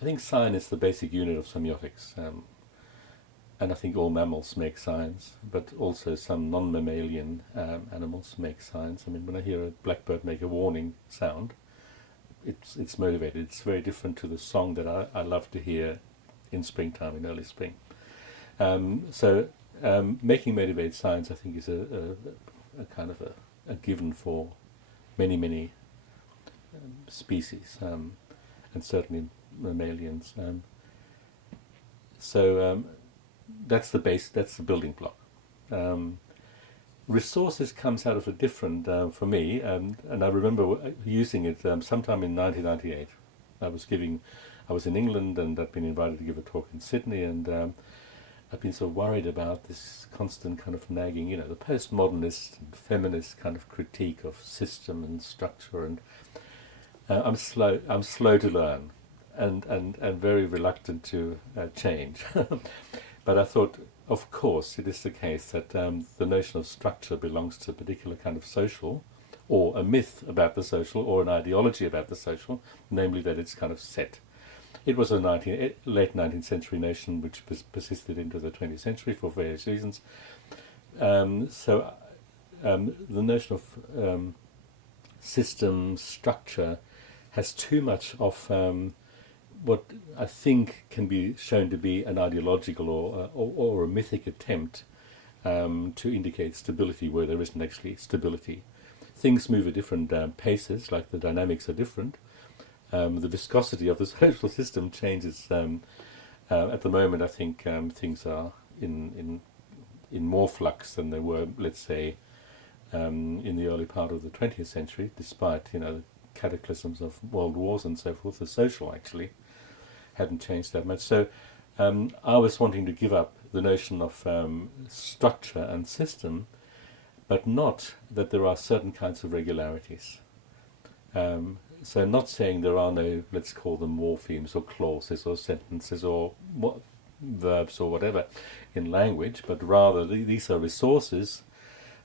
I think sign is the basic unit of semiotics, and I think all mammals make signs, but also some non-mammalian animals make signs. I mean, when I hear a blackbird make a warning sound, it's motivated. It's very different to the song that I love to hear in springtime, in early spring. Making motivated signs, I think, is a kind of a given for many species, and certainly mammalians. That's the base. That's the building block. Resources comes out of a different, for me, and I remember using it sometime in 1998. I was in England, and I'd been invited to give a talk in Sydney, and I've been so worried about this constant kind of nagging, the postmodernist and feminist kind of critique of system and structure, and I'm slow to learn, and very reluctant to change. But I thought, of course, it is the case that the notion of structure belongs to a particular kind of social, or a myth about the social, or an ideology about the social, namely that it's kind of set. It was a late 19th century notion which persisted into the 20th century for various reasons. The notion of system, structure, has too much of what I think can be shown to be an ideological or a mythic attempt to indicate stability where there isn't actually stability. Things move at different paces, like the dynamics are different. The viscosity of the social system changes. At the moment, I think things are in more flux than they were, let's say, in the early part of the 20th century, despite the cataclysms of world wars and so forth. The social actually hadn't changed that much. So I was wanting to give up the notion of structure and system, but not that there are certain kinds of regularities. So not saying there are no, let's call them morphemes or clauses or sentences or verbs or whatever in language, but rather these are resources,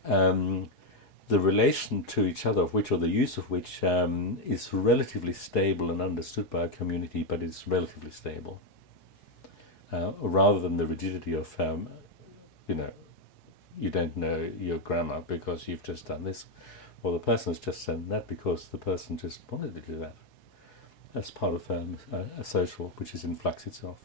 the relation to each other of which, or the use of which, is relatively stable and understood by a community, but it's relatively stable. Rather than the rigidity of, you don't know your grammar because you've just done this, or the person has just done that because the person just wanted to do that. That's part of a social which is in flux itself.